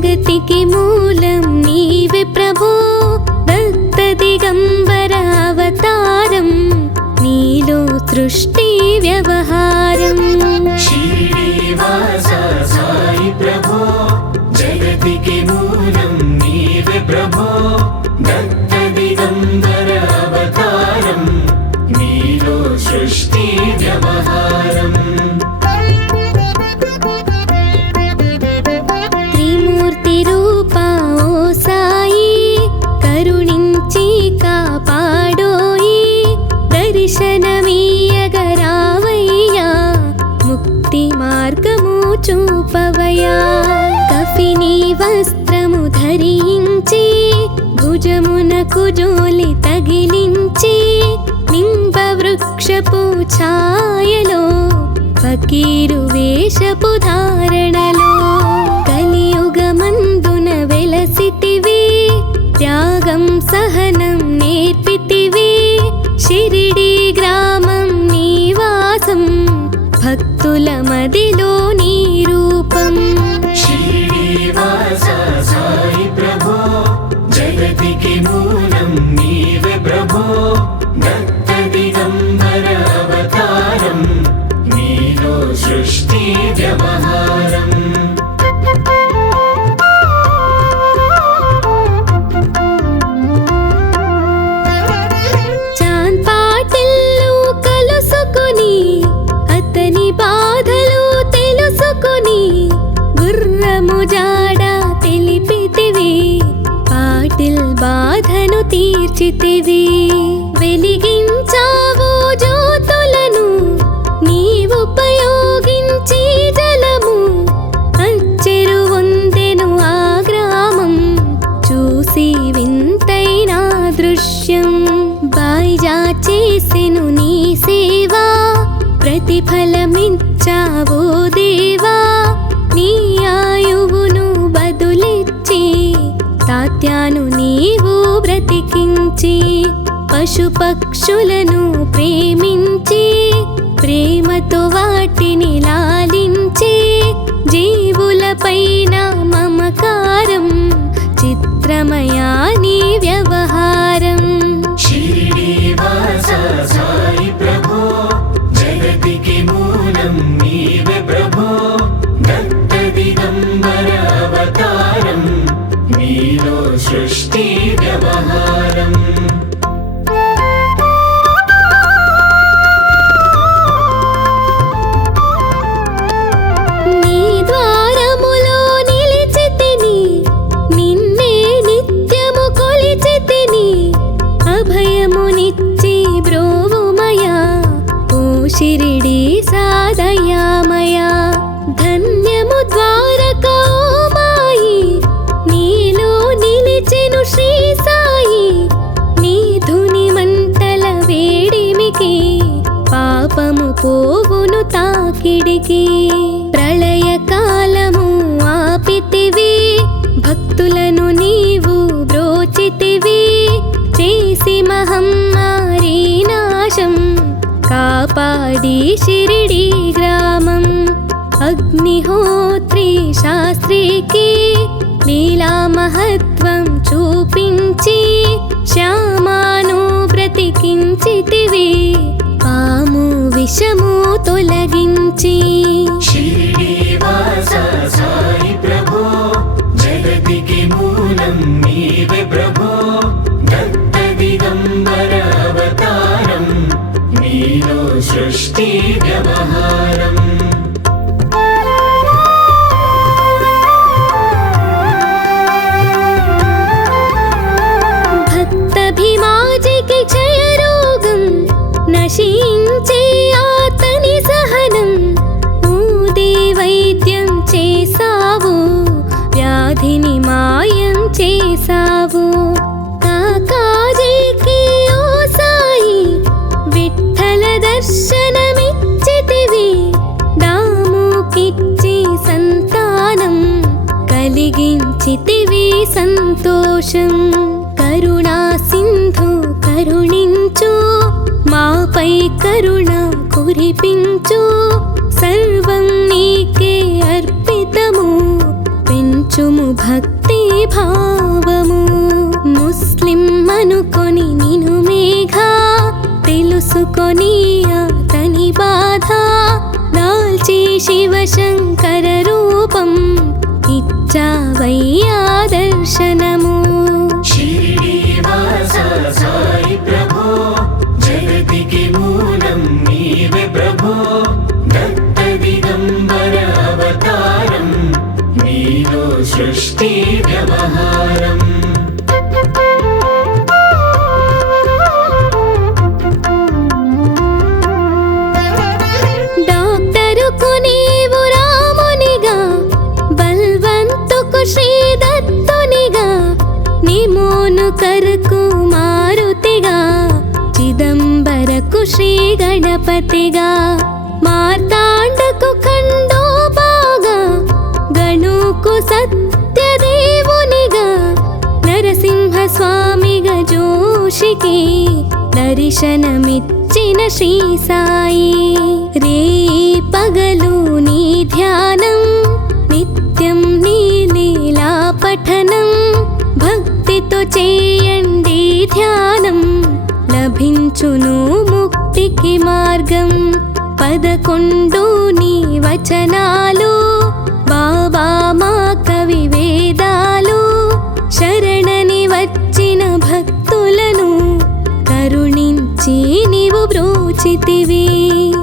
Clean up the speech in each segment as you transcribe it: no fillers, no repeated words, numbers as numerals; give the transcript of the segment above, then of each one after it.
జగతికి మూలం నీవే ప్రభో, దత్త దిగంబర అవతారం, నీలో సృష్టి వ్యవహారం. శ్రీనివాస సాయి ప్రభో, జగతికి మూలం నీవే ప్రభో, దత్త దిగంబర అవతారం, నీలో సృష్టి వ్యవహారం. త్రిమూర్తి రూపా ఓ సాయి, కరుణించి కాపాడోయి, దర్శనమీయగరావయ్యా, ముక్తి మార్గము చూపవయ్యా. కఫిని వస్త్రము ధరించి, భుజమునకు జోలి తగిలించి, నింబ వృక్షపు ఛాయలో, ఫకీరు వేషపు ధారణలో, కలియుగమందున వెలసితివి, త్యాగం సహనం నేర్పితివి, షిరిడి గ్రామం నివాసం, భక్తుల మదిలో నీ రూపం. శ్రీనివాస సాయి ప్రభో, జగతికి మూలం నీవే ప్రభో, దత్త దిగంబర అవతారం, నీలో సృష్టి వ్యవహారం. చాన్ పాటిల్లు కలుసుకొని, అతని బాధలు తెలుసుకొని, గుర్రము జాడ తెలిపితివి, పాటిల్ బాధను తీర్చితివి. వెలిగించావు జ్యోతులను, నీవుపయోగించి జలము, అచ్చెరు వందెను ఆ గ్రామం, చూసి వింతైన దృశ్యం. బాయిజా చేసెను నీ సేవా, ప్రతిఫలమిచ్చావో దేవా, నీ ఆయువును బదులిచ్చి, తాత్యాను నీవు బ్రతికించి, పశుపక్షులను ప్రేమించి, ప్రేమతో వాటిని లాలించి, జీవులపైన మమకారం, చిత్రమయా నీ వ్యవహారం. శ్రీనివాస సాయి ప్రభో, జగతికి మూలం నీవే ప్రభో, దత్త దిగంబర అవతారం, నీలో సృష్టి వ్యవహారం. నీ ద్వారములో నిలిచితిని, నిన్నే నిత్యము కొలిచితిని, అభయమునిచ్చి బ్రోవుమయా, ఓ షిరిడి సాదయామయా. ధన్యము ద్వారకా ఓ మాయి, నీలో నిలిచెను శ్రీ సాయి, నీ ధుని మంటల వేడిమికి, పాపము పోవును తాకిడికి. ప్రళయ కాలము ఆపితివి, భక్తులను నీవు బ్రోచితివి, చేసి మహమ్మారి నాశం, కాపాడి షిరిడి గ్రామం. అగ్నిహోత్రి శాస్త్రికి లీలా మహత్వం చూపించి, శ్యామాను బ్రతికించితివి, పాము విషము తొలగించి. శ్రీనివాస సాయి ప్రభో, జగతికి మూలం నీవే ప్రభో, దత్త దిగంబర అవతారం, నీలో సృష్టి వ్యవహారం. భక్తభిమాజికి క్షయరోగం, నశించే ఆతని సహనం, ఊదే వైద్యం చేసావు, వ్యాధిని మాయం చేసావు. కాకాజీకి ఓ సాయి, విఠ్ఠల దర్శనమిచ్చితివి, దాముకిచ్చి సంతానం, కలిగించితివి సంతోషం. కరుణా సింధు కరుణించు, మాపై కరుణ కురిపించు, సర్వం నీకే అర్పితము, పెంచు ఉంచుము భక్తి భావము ముస్లిం అనుకొని నిను మేఘా తెలుసుకొని అతని బాధ దాల్చి శివశంకర రూపం ఇచ్చావయ్యా దర్శనము शिरडीवास साई प्रभो जगतिके मूलं नीवे प्रभो दत्त दिगंबर अवतारं नीलो सृष्टि व्यवहारम् డాక్టరుకు నీవు రామునిగా బల్వంతుకు శ్రీ దత్తునిగా నిమోను కరకు మారుతిగా చిదంబరకు శ్రీ గణపతిగా మార్తాండకు ఖండోబాగా గణుకు సత్యదేవునిగా నరసింహ స్వామిగా జోషికి దర్శనమిచ్చిన శ్రీ సాయి రే పగలు నీ ధ్యానం నిత్యం నీ లీలా పఠనం భక్తితో చేయండి ధ్యానం లభించును ముక్తికి మార్గం 11 నీ వచనాలు బాబా మా కవి వేదాలు శరణని వచ్చిన భక్తులను కరుణించి నీవు బ్రోచితివి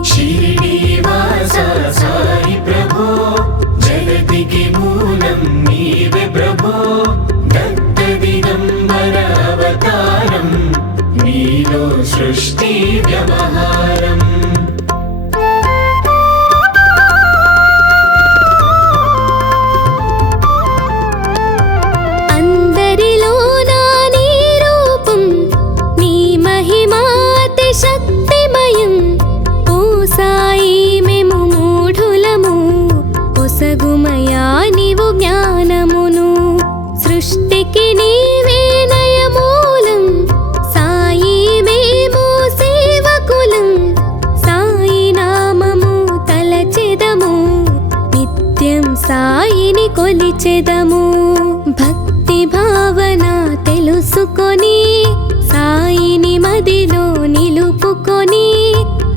शिरडीवास साई प्रभो जगतिके मूलं नीवे प्रभो दत्त दिगंबर अवतारं नीलो सृष्टि व्यवहारम् అందరిలో నా నీ రూపం నీ మహిమాతి శక్తిమయం ఓ సాయి మేము మూఢులము ఒసగుమయా నీవు జ్ఞానమును సృష్టికి నీవే నయమూలం సాయి మేము సేవకులం సాయి నామము తలచెదము నిత్యం సాయిని కొలిచెదము భక్తి భావన తెలుసుకొని సాయిని మదిలో నిలుపుకొని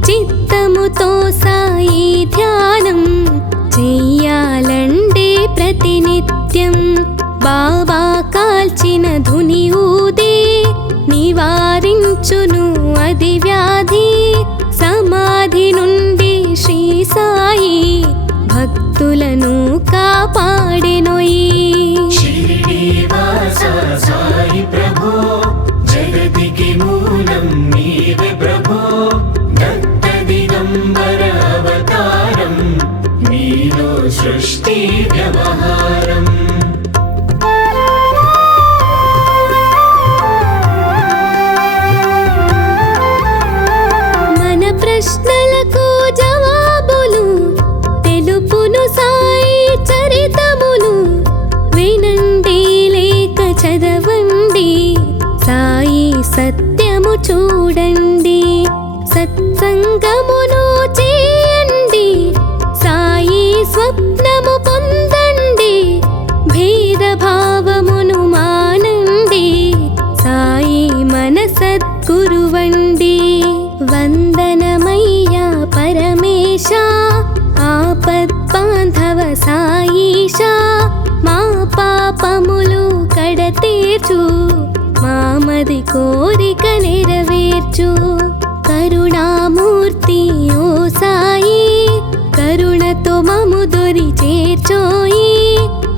చిత్తముతో సాయి ధ్యానం చెయ్యాలండే ప్రతినిత్యం బాబా కాల్చిన ధుని ఊదే నివారించును అది వ్యాధి సమాధి నుండి శ్రీ సాయి భక్తులను కాపాడెనోయి शिरडीवास साई प्रभो जगतिके मूलं नीवे प्रभो दत्त दिगंबर अवतारं नीलो सृष्टि व्यवहारम् మన ప్రశ్నలకు జవాబులు తెలుపును సాయి చరితములు వినండి లేక చదవండి సాయి సత్యము చూడండి సత్సంగమును చేయండి సాయి స్వప్నము పొందండి భేదభావమును మానండి సాయి మన సద్గురువండి వందనమయ్యా పరమేశ ఆపద్బాంధవ సాయిషా మా పాపములు కడతీర్చు మామది కోరిక నెరవేర్చు కరుణామూర్తి ఓ సాయి కరుణతో మము దొరి చేర్చోయి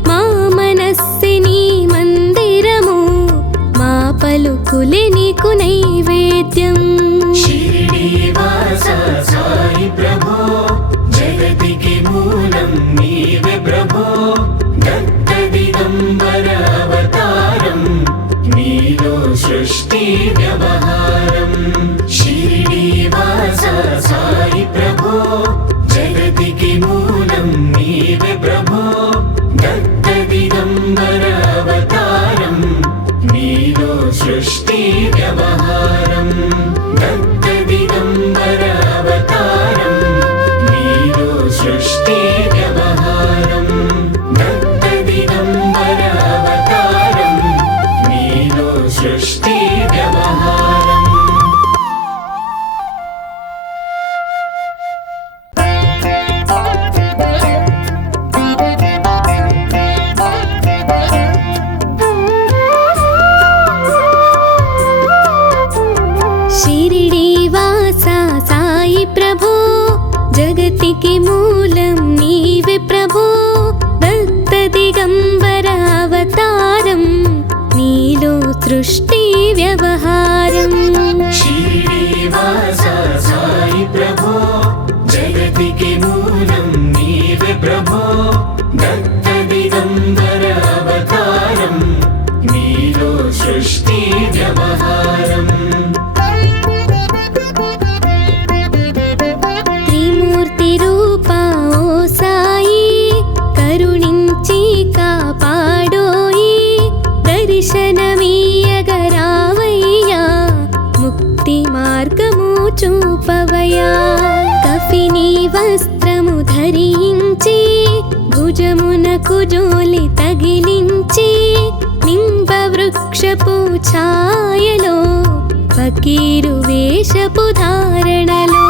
మా మనస్సిని మందిరము మా పలుకులే నీకు నైవేద్యం शिरडीवास साई प्रभो जगतिके मूलं नीवे प्रभो दत्त दिगंबर अवतारं नीलो सृष्टि व्यवहारम् शिरडीवास साई प्रभो जगतिके मूलं नीवे प्रभो दत्त दिगंबर अवतारं नीलो सृष्टि జగతికి మూలం నీవే ప్రభో దత్త దిగంబర అవతారం నీలో సృష్టి వ్యవహారం శ్రీనివాస సాయి ప్రభో జగతికి మూలం నీవే ప్రభో దత్త దిగంబర అవతారం నీలో సృష్టి వ్యవహారం త్రిమూర్తి రూపా ఓ సాయి కరుణించి కాపాడోయి దర్శనమీయగరావయ్యా ముక్తి మార్గము చూపవయ్యా కఫిని వస్త్రము ధరించి భుజమునకు జోలి తగిలించి నింబ వృక్షపు ఛాయలో ఫకీరు వేషపు ధారణలో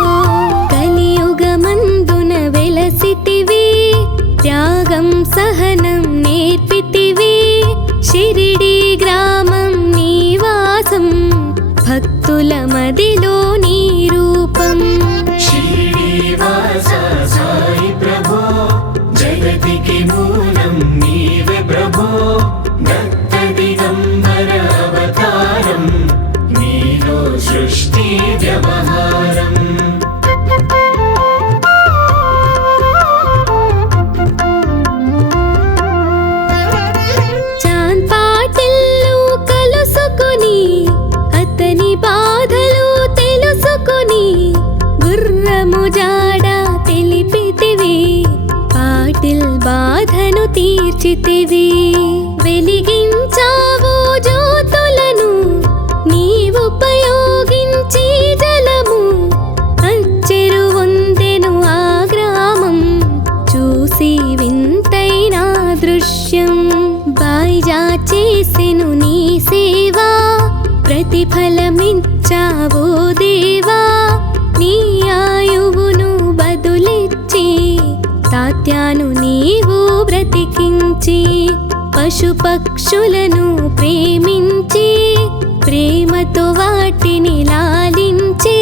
కలియుగమందున వెలసితివి త్యాగం సహనం నేర్పితివి షిరిడి గ్రామం నివాసం భక్తుల మదిలో నీ రూపం శ్రీనివాస సాయి ప్రభో జగతికి మూలం నీవే ప్రభో దత్త దిగంబర అవతారం నీలో సృష్టి వ్యవహారం చాన్ పాటిల్లు కలుసుకుని అతని బాధలు తెలుసుకుని గుర్రము జాడ తెలిపితివి పాటిల్ బాధను తీర్చితివి వెలిగించావు జ్యోతులను నీవుపయోగించి జలము అచ్చెరు వందెను ఆ గ్రామం చూసి వింతైన దృశ్యం బాయిజా చేసెను నీ సేవా ప్రతిఫలమిచ్చావో దేవా నీ ఆయువును బదులిచ్చి తాత్యాను నీవు బ్రతికించి పశుపక్షులను ప్రేమించి ప్రేమతో వాటిని లాలించి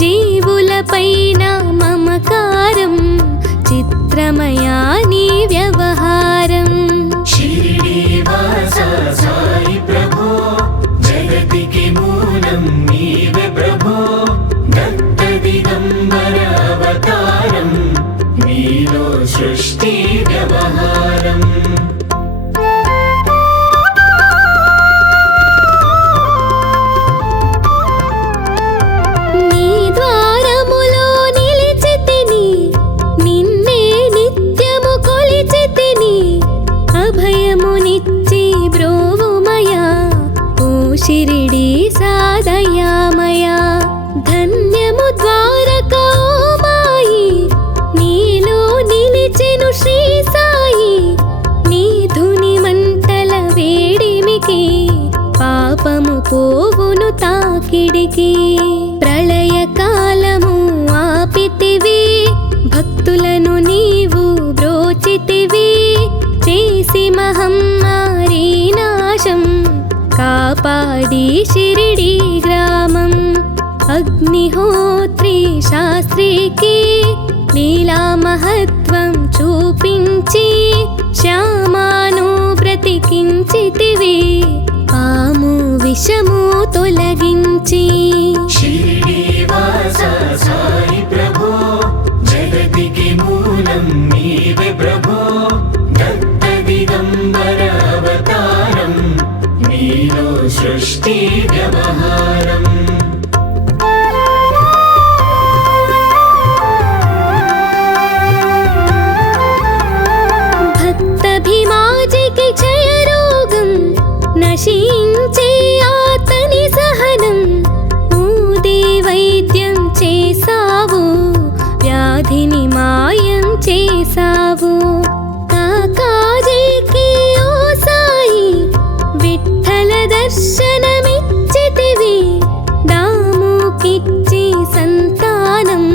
జీవులపైన మమకారం చిత్రమయా నీ వ్యవహారం శ్రీనివాస సాయి ప్రభో జగతికి మూలం నీవే ప్రభో దత్త దిగంబర అవతారం నీలో సృష్టి వ్యవహారం నీ ద్వారములో నిలిచితిని నిన్నే నిత్యము కొలిచితిని అభయమునిచ్చి బ్రోవుమయా ఓ షిరిడి సాదయామయా ధన్యము ద్వారకా ఓ మాయి నీలో నిలిచెను శ్రీ సాయి నీ ధుని మంటల వేడిమికి పాపము పోవును తాకిడికి ప్రళయ కాలము ఆపితివి భక్తులను నీవు బ్రోచితివి చేసి మహమ్మారి నాశం కాపాడి షిరిడి గ్రామం అగ్నిహోత్రి శాస్త్రికి లీలా మహత్వం చూపించి శ్యామాను బ్రతికించితివి పాము విషము తొలగించి శ్రీనివాస సాయి ప్రభో జగతికి మూలం నీవే ప్రభో దత్త దిగంబర అవతారం నీలో సృష్టి వ్యవహారం భక్తభిమాజికి క్షయరోగం నశించే ఆతని సహనం ఊదే వైద్యం చేసావు వ్యాధిని మాయం చేసావు కాకాజీకి ఓ సాయి విఠల దర్శనమిచ్చితివి దాముకిచ్చి సంతానం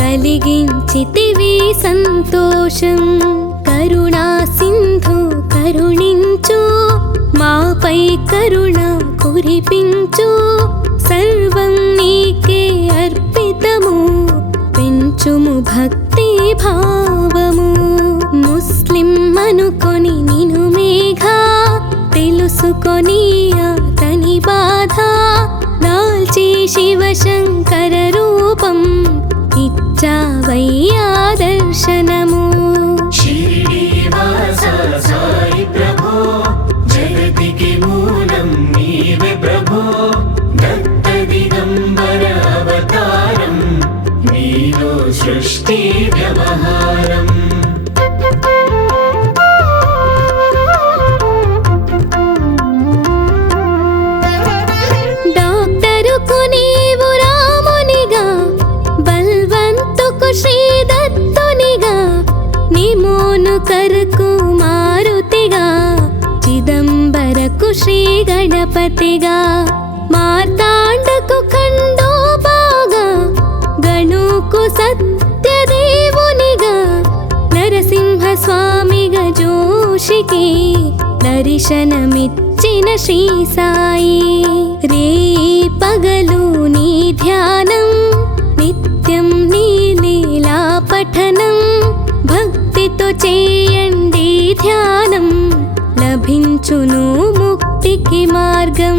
కలిగించితివి సంతోషం కరుణా సింధు కరుణించు మాపై కరుణ కురిపించు సర్వం నీకే అర్పితము పెంచుము భక్తి తెలుసుకొని అతని బాధ దాల్చి శివశంకర రూపం ఇచ్చావయ్యా దర్శనము. శ్రీనివాస సాయి ప్రభో జగతికి మూలం నీవే ప్రభో దత్త దిగంబర అవతారం నీలో సృష్టి వ్యవహారం. డాక్టరుకు నీవు రామునిగా బల్వంతుకు శ్రీ దత్తునిగా నిమోను కరకు మారుతిగా చిదంబరకు శ్రీ గణపతిగా మార్తాండకు ఖండోబాగా గణుకు సత్యదేవునిగా నరసింహ స్వామిగా జోషికి దర్శనమిచ్చిన శ్రీ సాయి. రే పగలు నీ ధ్యానం నిత్యం నీ లీలా పఠనం భక్తితో చేయండి ధ్యానం లభించును ముక్తికి మార్గం.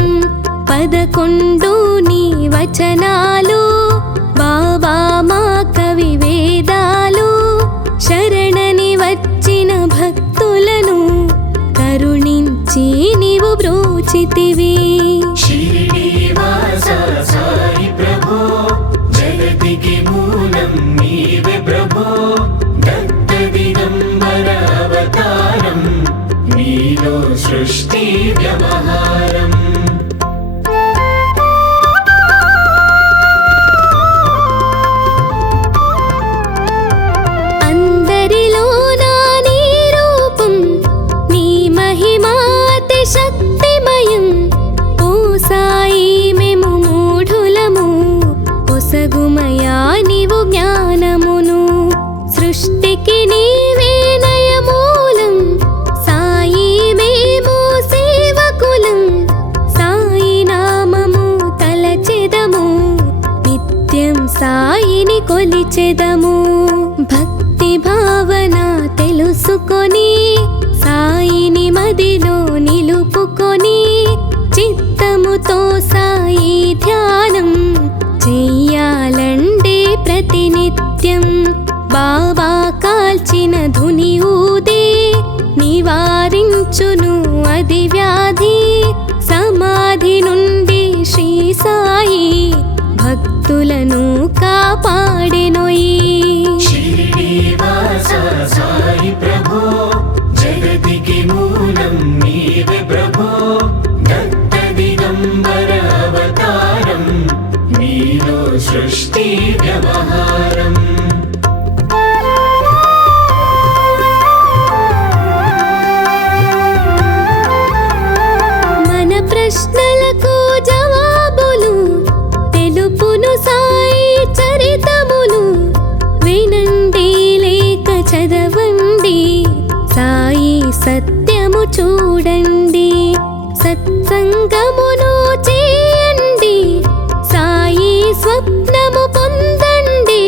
11 నీ వచనాలు బాబా మా కవి వేదాలు శరణని వచ్చిన భక్తులను కరుణించి నీవు బ్రోచితివి. శ్రీనివాస సాయి ప్రభో జగతికి మూలం నీవే ప్రభో దత్త దిగంబర అవతారం నీలో సృష్టి వ్యవహారం. అందరిలో నీ రూపం నీ మహిమాతి శక్తిమయం. ఓ సాయి మేము మూఢులము పొసగుమయా నీవు జ్ఞానమును. సృష్టికి నీవే నయమూలం సాయి మేము సేవకులం. సాయి నామము తలచెదము నిత్యం సాయిని కొలిచెదము. భక్తి భావన తెలుసుకొని సాయిని మదిలో నిలుపుకొని చిత్తముతో సాయి ధ్యానం చెయ్యాలండే ప్రతినిత్యం. బాబా కాల్చిన ధుని ఊదే నివారించును అది వ్యాధి. సమాధి నుండి శ్రీ సాయి భక్తులను కాపాడెనోయి. శ్రీనివాస సాయి ప్రభో జగతికి మూలం నీవే ప్రభో దత్త దిగంబర అవతారం నీలో సృష్టి వ్యవహారం. మన ప్రశ్నలకు జవాబులు తెలుపును సాయి చరితములు. వినండి లేక చదవండి సాయి సత్యము చూడండి. సత్సంగమును చేయండి సాయి స్వప్నము పొందండి.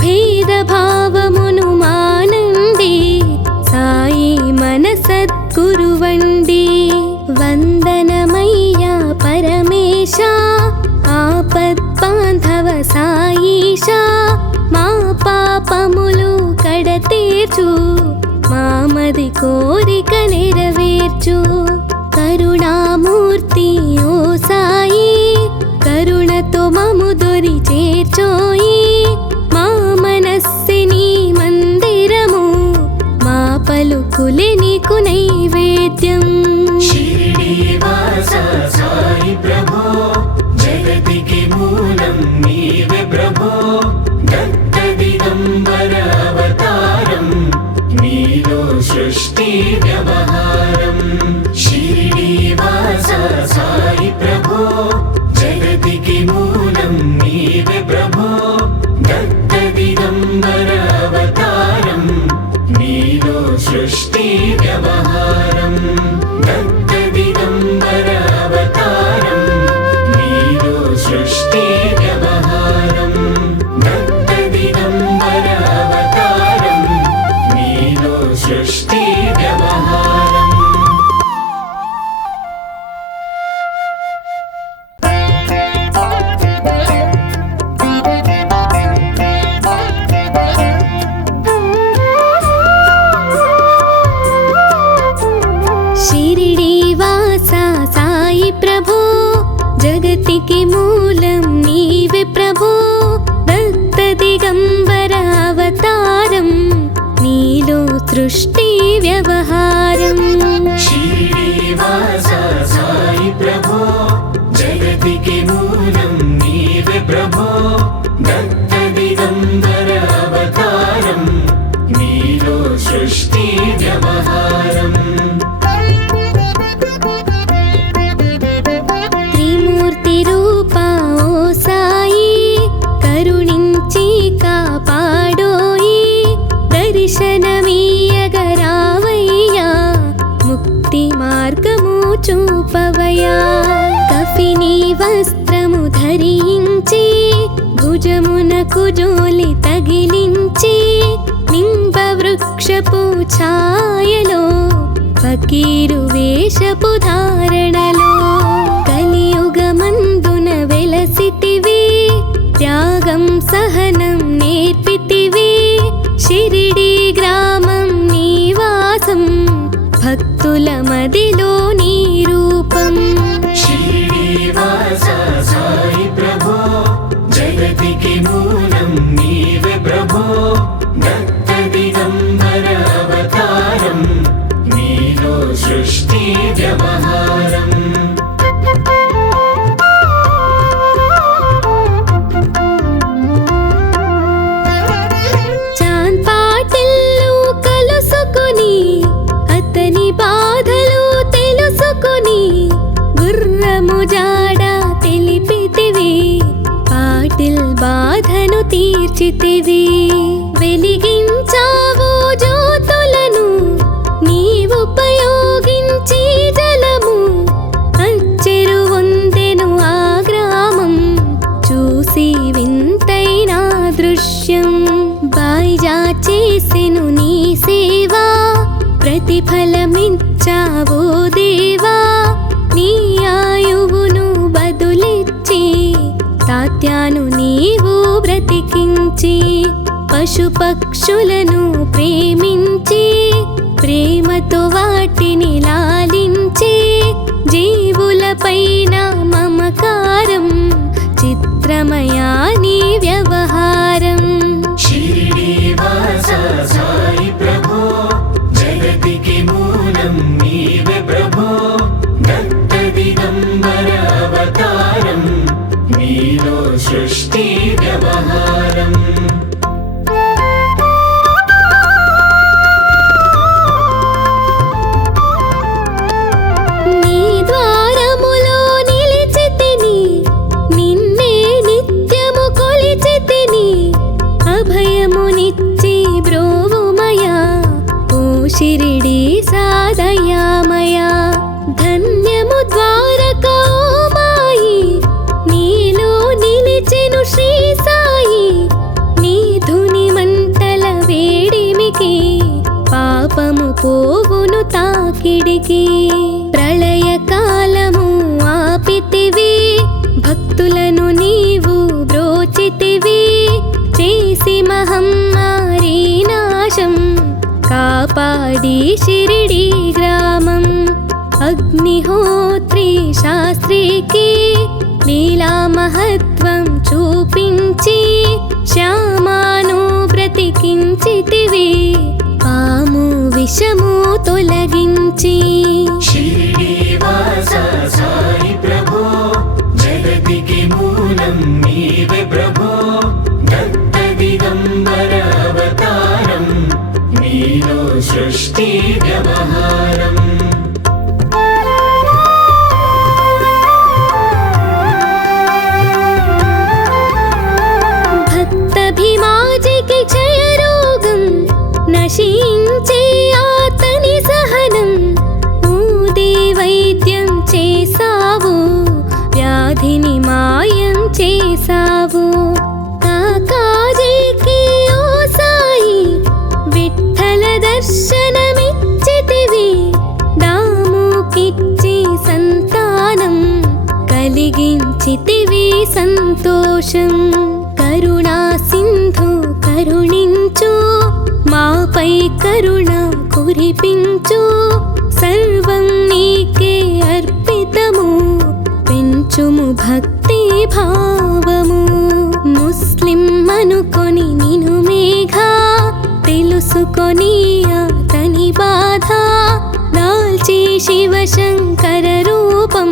భేదభావమును మానండి సాయి మన సద్గురువండి. వందనమయ్యా పరమేశ ఆపద్బాంధవ సాయిషా మా పాపములు కడతీర్చు మామది కోరిక నెరవేర్చు. కరుణామూర్తి ఓ సాయి కరుణతో మము దొరి చేర్చోయి. మా మనస్సిని మందిరము మా పలుకులే నీకు నైవేద్యం. శ్రీనివాస సాయి ప్రభో జగతికి మూలం నీవే ప్రభో దత్త దిగంబర అవతారం నీలో సృష్టి సాయి ప్రభో జగతికి మూలం నీవే ప్రభో దత్త దిగంబర అవతారం నీలో సృష్టి వ్యవహారం శ్రీనివాస సాయి ప్రభో జగతికి మూలం నీవే ప్రభో దత్త దిగంబర అవతారం నీలో సృష్టి వ్యవహారం త్రిమూర్తి రూపా ఓ సాయి కరుణించి కాపాడోయి దర్శనమీయగరావయ్యా ముక్తి మార్గము చూపవయ్యా కఫిని వస్త్రము ధరించి భుజమునకు జోలి తగిలించి నింబ వృక్షపు ఛాయలో ఫకీరు వేషపు ధారణలో కలియుగమందున వెలసితివి త్యాగం సహనం నేర్పితివి షిరిడి గ్రామం నివాసం భక్తుల మదిలో నీ రూపం శ్రీనివాస సాయి ప్రభో జగతికి మూలం నీవే ప్రభో దత్త దిగంబర అవతారం నీలో సృష్టి వ్యవహారం చాన్ పాటిల్లు కలుసుకుని అతని బాధలు తెలుసుకుని గుర్రము జాడ తెలిపితివి పాటిల్ బాధను తీర్చితివి వెలిగించావు జ్యోతులను నీవుపయోగించి జలము అచ్చెరు వందెను ఆ గ్రామం చూసి వింతైన దృశ్యం బాయిజా చేసెను నీ సేవా ప్రతిఫలమిచ్చావో దేవా నీ ఆయువును బదులిచ్చి తాత్యాను నీవు బ్రతికించి పశుపక్షులను ప్రేమించి ప్రేమతో వాటిని లాలించి జీవులపైన మమకారం చిత్రమయా నీ వ్యవహారం శ్రీనివాస సాయి ప్రభో జగతికి మూలం నీవే ప్రభో దత్త దిగంబర అవతారం నీలో సృష్టి వ్యవహారం నీ ద్వారములో నిలిచితిని నిన్నే నిత్యము కొలిచితిని అభయమునిచ్చి బ్రోవుమయా ఓ షిరిడి సాదయామయా ధన్యము ద్వారకా ఓ మాయి నీలో నిలిచెను శ్రీ సాయి నీ ధుని మంటల వేడిమికి పాపము పోవును తాకిడికి ప్రళయ కాలము ఆపితివి భక్తులను నీవు బ్రోచితివి చేసి మహమ్మారి నాశం కాపాడి షిరిడి గ్రామం అగ్నిహోత్రి శాస్త్రికి లీలా మహత్వం చూపించి శ్యామాను బ్రతికించితివి పాము విషము తొలగించి శ్రీనివాస సాయి ప్రభో జగతికి మూలం నీవే ప్రభో దత్త దిగంబర అవతారం నీలో సృష్టి వ్యవహారం భక్తభిమాజికి క్షయరోగం నశించే ఆతని సహనం ఊదే వైద్యం చేసావు వ్యాధిని మాయం చేసావు కాకాజీకి ఓ సాయి విఠల దర్శనమిచ్చితివి దాముకిచ్చి సంతానం కలిగించితివి సంతోషం కరుణా సింధు కరుణించు మాపై కరుణ కురిపించు సర్వం నీకే అర్పితము శివశంకర రూపం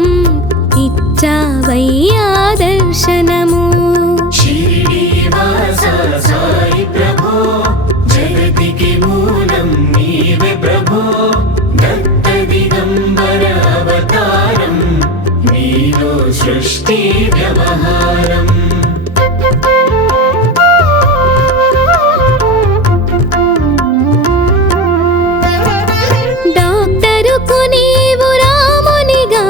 ఇచ్చావయ్యా దర్శనము. శ్రీనివాస సాయి ప్రభో జగతికి మూలం నీవే ప్రభో దత్త దిగంబర అవతారం నీలో సృష్టి వ్యవహారం. డాక్టరుకు నీవు రామునిగా,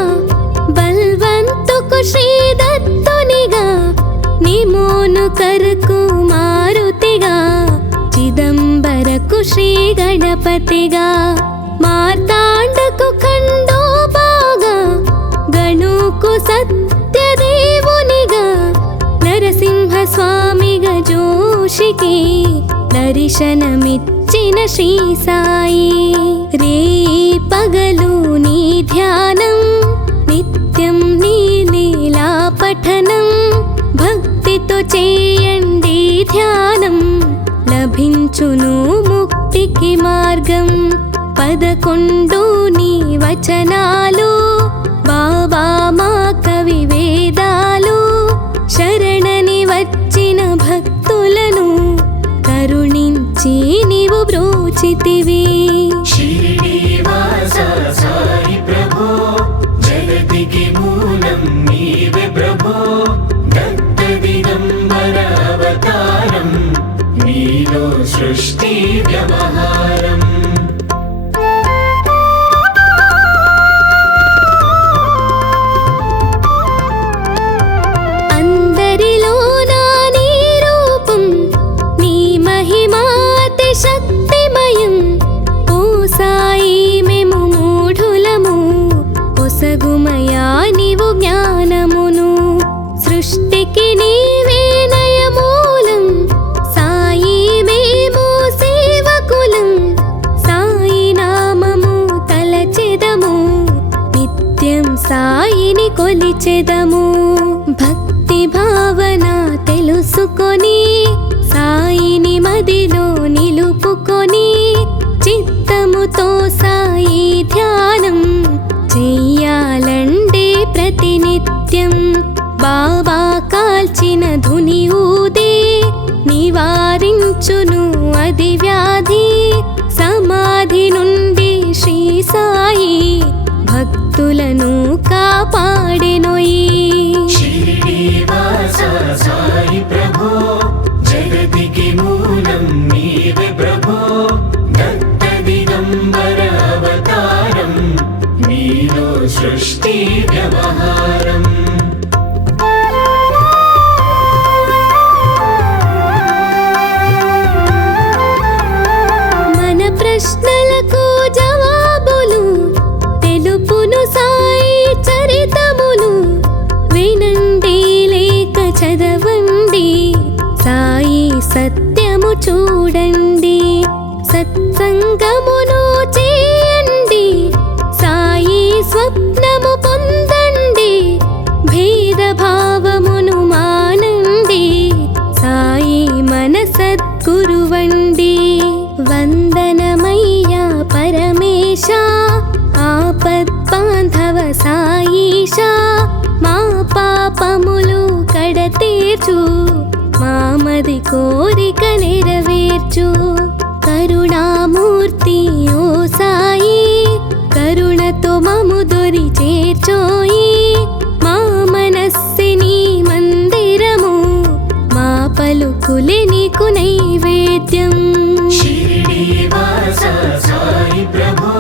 బల్వంతుకు శ్రీ దత్తునిగా, నిమోను కరకు మారుతిగా, చిదంబరకు శ్రీ గణపతిగా, మార్తాండకు ఖండోబాగా, గణుకు సత్యదేవునిగా, నరసింహ స్వామిగా జోషికి దర్శనమిచ్చిన శ్రీ సాయి. రే పగలు నీ ధ్యానం, నిత్యం నీ లీలా పఠనం, భక్తితో చేయండి ధ్యానం, లభించును ముక్తికి మార్గం. 11 నీ వచనాలు బాబా మా కవి వేదాలు, శరణని వచ్చిన భక్తులను కరుణించి నీవు బ్రోచితివి. శ్రీనివాస సాయి ప్రభో జగతికి మూలం నీవే ప్రభో దత్త దిగంబర అవతారం నీలో సృష్టి వ్యవహారం. అందరిలో నా నీ రూపం, నీ మహిమాతి శక్తిమయం. ఓ సాయి మేము మూఢులము, పొసగుమయా నీవు జ్ఞానమును. సృష్టికి నీవే నయమూలం, సాయి మేము సేవకులం. సాయి నామము తలచెదము, నిత్యం సాయిని కొలిచెదము. భక్తి భావన తెలుసుకొని, సాయిని మదిలో నిలుపుకొని, చిత్తముతో సాయి ధ్యానం చెయ్యాలండే ప్రతినిత్యం. బాబా కాల్చిన ధుని ఊదే నివారించును అది వ్యాధి. సమాధి నుండి శ్రీ సాయి భక్తులను కాపాడెనోయి. శ్రీనివాస సాయి ప్రభో జగతికి మూలం నీవే ప్రభో దత్త దిగంబర అవతారం నీలో సృష్టి వ్యవహారం. మన ప్రశ్నలకు జవాబులు తెలుపును సాయి చరితములు. వినండి లేక చదవండి, సాయి సత్యము చూడండి. సత్సంగమును చేయండి, సాయి స్వప్నము పొందండి. భేదభావమును మానండి, సాయి మన సద్గురువండి. వందనమయ్యా పరమేశ, ఆపద్బాంధవ సాయిషా. మా పాపములు కడతీర్చు, మామది కోరిక నెరవేర్చు. కరుణామూర్తి ఓ సాయి, కరుణతో మము దొరి చేర్చోయి. మా మనస్సిని మందిరము, మా పలుకులే నీకు నైవేద్యం. శ్రీనివాస సాయి ప్రభో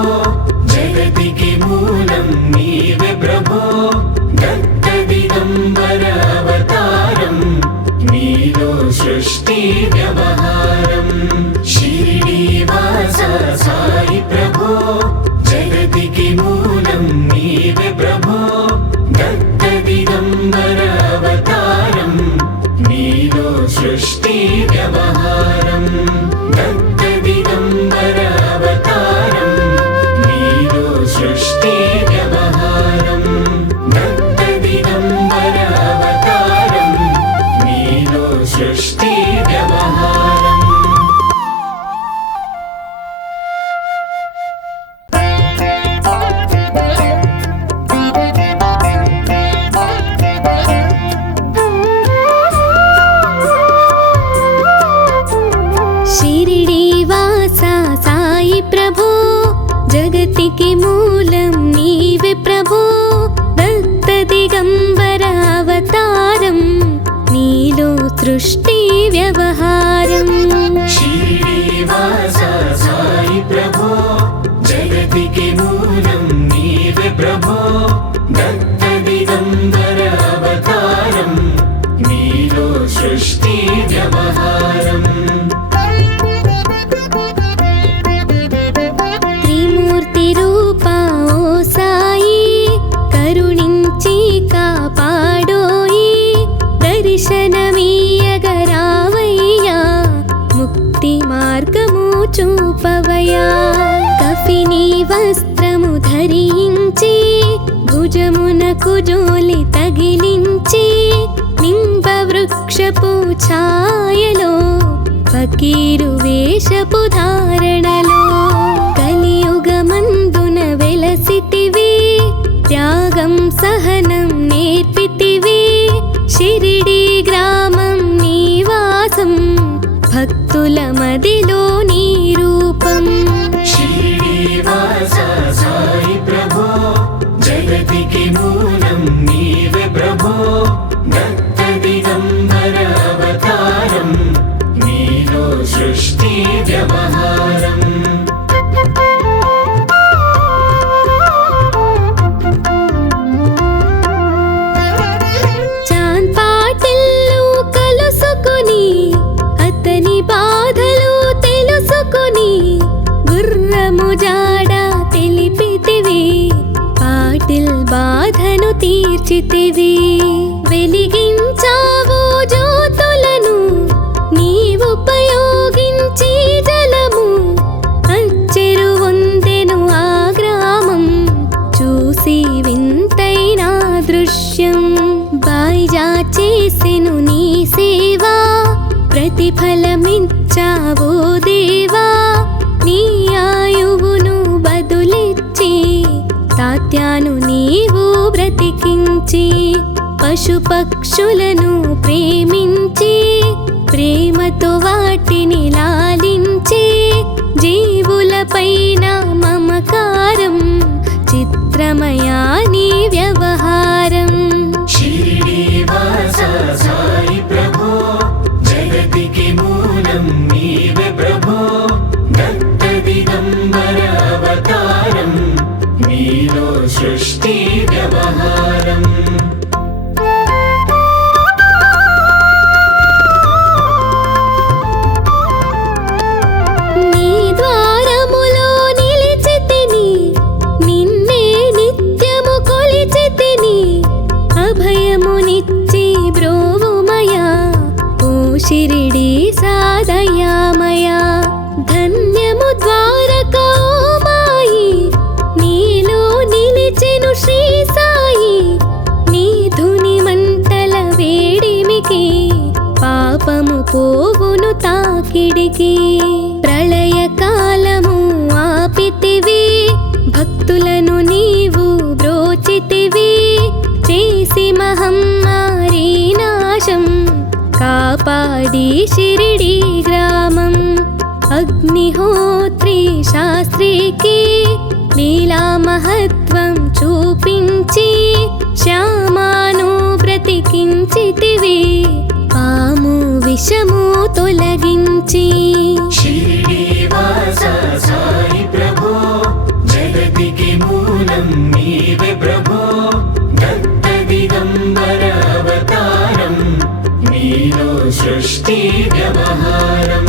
జగతికి మూలం నీవే ప్రభో దత్త దిగంబర అవతారం నీలో సృష్టి వ్యవహారం. శ్రీనివాస సాయి ప్రభో జగతికి మూలం నీవే ప్రభో దత్త దిగంబర అవతారం నీలో సృష్టి వ్యవహారం. దత్త దిగంబర అవతారం నీలో సృష్టి వ్యవహారం. ప్రభో జగతికి మూలం నీవే ప్రభో దత్త దిగంబర అవతారం నీలో సృష్టి వ్యవహారం శ్రీనివాస సాయి ప్రభో జగతికి మూలం నీవే ప్రభో దత్త దిగంబర అవతారం నీలో సృష్టి వ్యవహారం త్రిమూర్తి రూపా ఓ సాయి కరుణించి కాపాడోయి దర్శనమీయగరావయ్యా ముక్తి మార్గము చూపవయ్యా కఫిని వస్త్రము ధరించి భుజమునకు జోలి తగిలించి నింబ వృక్షపు ఛాయలో ఫకీరు వేషపు ధారణలో కలియుగమందున వెలసితివి త్యాగం సహనం నేర్పితివి షిరిడి గ్రామం నివాసం భక్తుల మదిలో నీ రూపం శ్రీనివాస సాయి ప్రభో జగతికి మూలం నీవే ప్రభో దత్త దిగంబర అవతారం నీలో సృష్టి వ్యవహారం చాన్ పాటిల్లు కలుసుకొని అతని బాధలు తెలుసుకొని గుర్రము జాడ తెలిపితివి పాటిల్ బాధను తీర్చితివి వెలిగించావు జ్యోతులను నీవుపయోగించి జలము అచ్చెరు వందెను ఆ గ్రామం చూసి వింతైన దృశ్యం బాయిజా చేసెను నీ సేవా ప్రతిఫలమిచ్చావో దేవా నీ ఆయువును బదులిచ్చి తాత్యాను నీవు బ్రతికించి పశుపక్షులను ప్రేమించి ప్రేమతో వాటిని లాలించి జీవులపైన మమకారం చిత్రమయా నీ వ్యవహారం శ్రీనివాస సాయి ప్రభో జగతికి మూలం నీవే ప్రభో దత్త దిగంబర అవతారం నీలో సృష్టి వ్యవహారం నీ ద్వారములో నిలిచితిని నిన్నే నిత్యము కొలిచితిని అభయమునిచ్చి బ్రోవుమయా ఓ షిరిడి సాదయామయా ధన్యము ద్వారకా ఓ మాయి నీలో నిలిచెను శ్రీ సాయి నీ ధుని మంటల వేడిమికి పాపము పోవును తాకిడికి ప్రళయ కాలము ఆపితివి భక్తులను నీవు బ్రోచితివి చేసి మహమ్మారి నాశం కాపాడి షిరిడి గ్రామం అగ్నిహోత్రి శాస్త్రికి లీలా మహత్వం చూపించి శ్యామాను బ్రతికించితివి పాము విషము తొలగించి శ్రీనివాస సాయి ప్రభో జగతికి మూలం నీవే ప్రభో దత్త దిగంబర అవతారం నీలో సృష్టి వ్యవహారం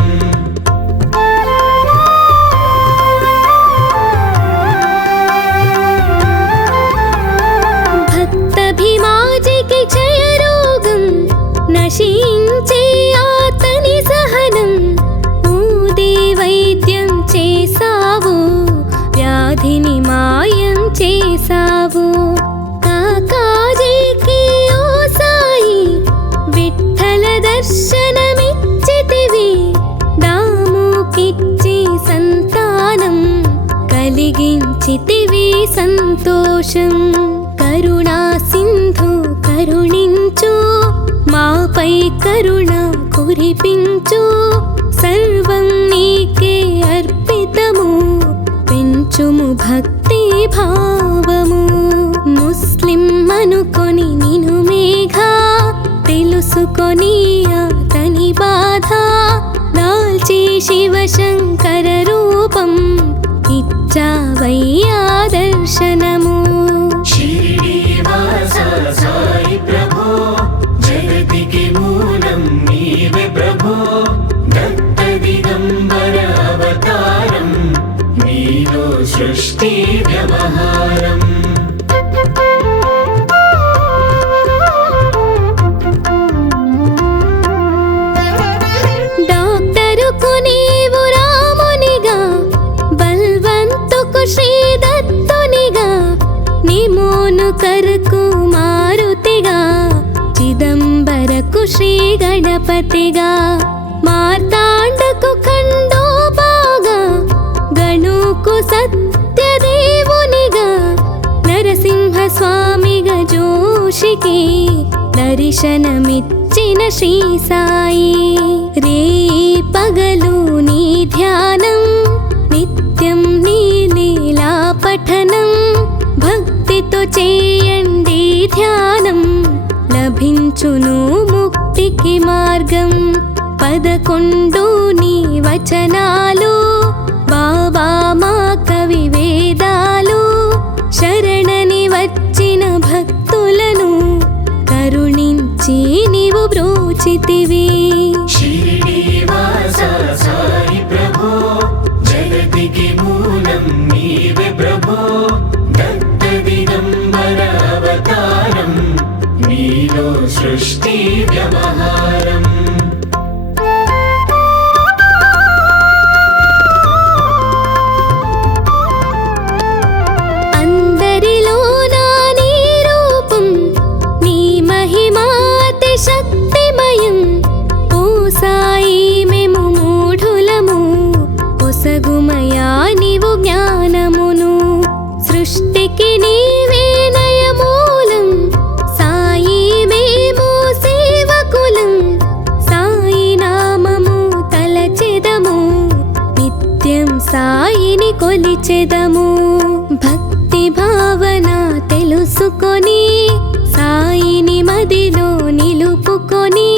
భక్తభిమాజికి క్షయరోగం నశించే ఆతని సహనం ఊదే వైద్యం చేసావు వ్యాధిని మాయం చేసావు కాకాజీకి ఓ సాయి విఠల దర్శనమిచ్చితివి దాముకిచ్చి సంతానం కలిగించితివి సంతోషం కరుణా సింధు కరుణించు మాపై కరుణ కురిపించు సర్వం నీకే అర్పితము ఉంచుము భక్తి భావము ముస్లిం అనుకొని నిను మేఘా తెలుసుకొని అతని బాధ దాల్చి శివశంకర రూపం ఇచ్చావయ్యా దర్శనము శ్రీనివాస సాయి ప్రభో జగతికి మూలం నీవే ప్రభో దత్త దిగంబర అవతారం నీలో సృష్టి వ్యవహారం డాక్టరుకు నీవు రామునిగా బల్వంతుకు శ్రీ దత్తునిగా నిమోను కరకు మారుతిగా చిదంబరకు శ్రీ గణపతిగా మార్తాండకు ఖండోబాగా గణుకు సత్యదేవునిగా నరసింహ స్వామిగా జోషికి దర్శనమిచ్చిన శ్రీ సాయి రే పగలు నీ ధ్యానం నిత్యం నీ లీలా పఠనం భక్తితో చేయండి ధ్యానం లభించును ముక్తికి మార్గం 11 నీ వచనాలు బాబా మా కవి వేదాలు శరణని వచ్చిన భక్తులను కరుణించి నీవు బ్రోచితివి శ్రీనివాస సాయి ప్రభో జగతికి మూలం నీవే ప్రభో దత్త దిగంబర అవతారం నీలో సృష్టి వ్యవహారం అందరిలో నా నీ రూపం నీ మహిమాతి శక్తిమయం ఓ సాయి మేము మూఢులము ఒసగుమయా నీవు జ్ఞానమును సృష్టికి నీవే నయమూలం సాయి మేము సేవకులం సాయి నామము తలచెదము నిత్యం సాయిని కొలిచెదము భక్తి భావన తెలుసుకొని సాయిని మదిలో నిలుపుకొని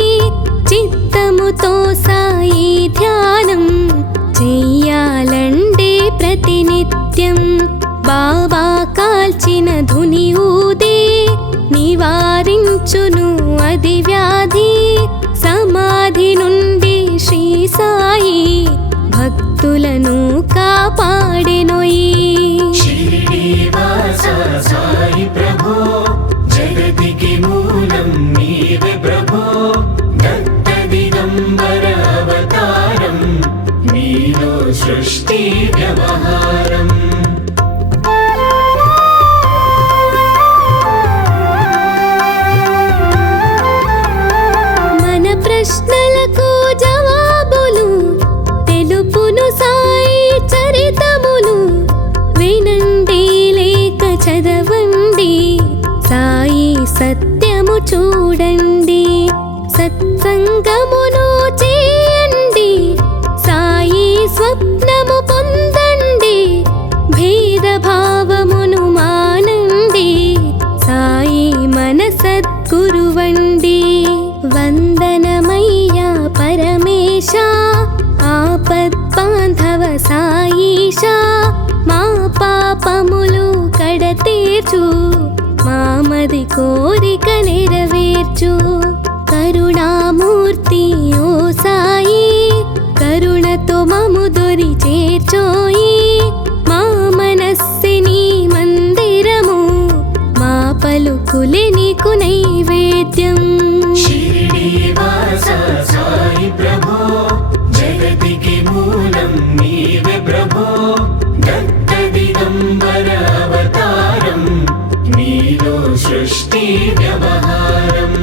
చిత్తముతో సాయి ధ్యానం చెయ్యాలండే ప్రతినిత్యం బాబా కాల్చిన ధుని ఊదే నివారించును అది వ్యాధి సమాధి నుండి శ్రీ సాయి భక్తులను కాపాడెనోయి శ్రీనివాస సాయి ప్రభో జగతికి మూలం నీవే ప్రభో దత్త దిగంబర అవతారం నీలో సృష్టి వ్యవహారం మన ప్రశ్నలకు జవాబులు తెలుపును సాయి చరితములు వినండి లేక చదవండి సాయి సత్యము చూడండి సత్సంగమును చేయండి సాయి స్వప్నము పొందండి భేదభావమును మానండి సాయి మన సద్గురువండి వందనమయ్యా పరమేశ ఆపద్బాంధవ సాయిషా మా పాపములు కడతీర్చు మామది కోరిక నెరవేర్చు కరుణామూర్తి ఓ సాయి కరుణతో మము దొరి చేర్చోయి మా మనస్సిని మందిరము మా పలుకులే నీకు నైవేద్యం శ్రీనివాస సాయి ప్రభో జగతికి మూలం నీవే ప్రభో దత్త దిగంబర అవతారం నీలో సృష్టి వ్యవహారం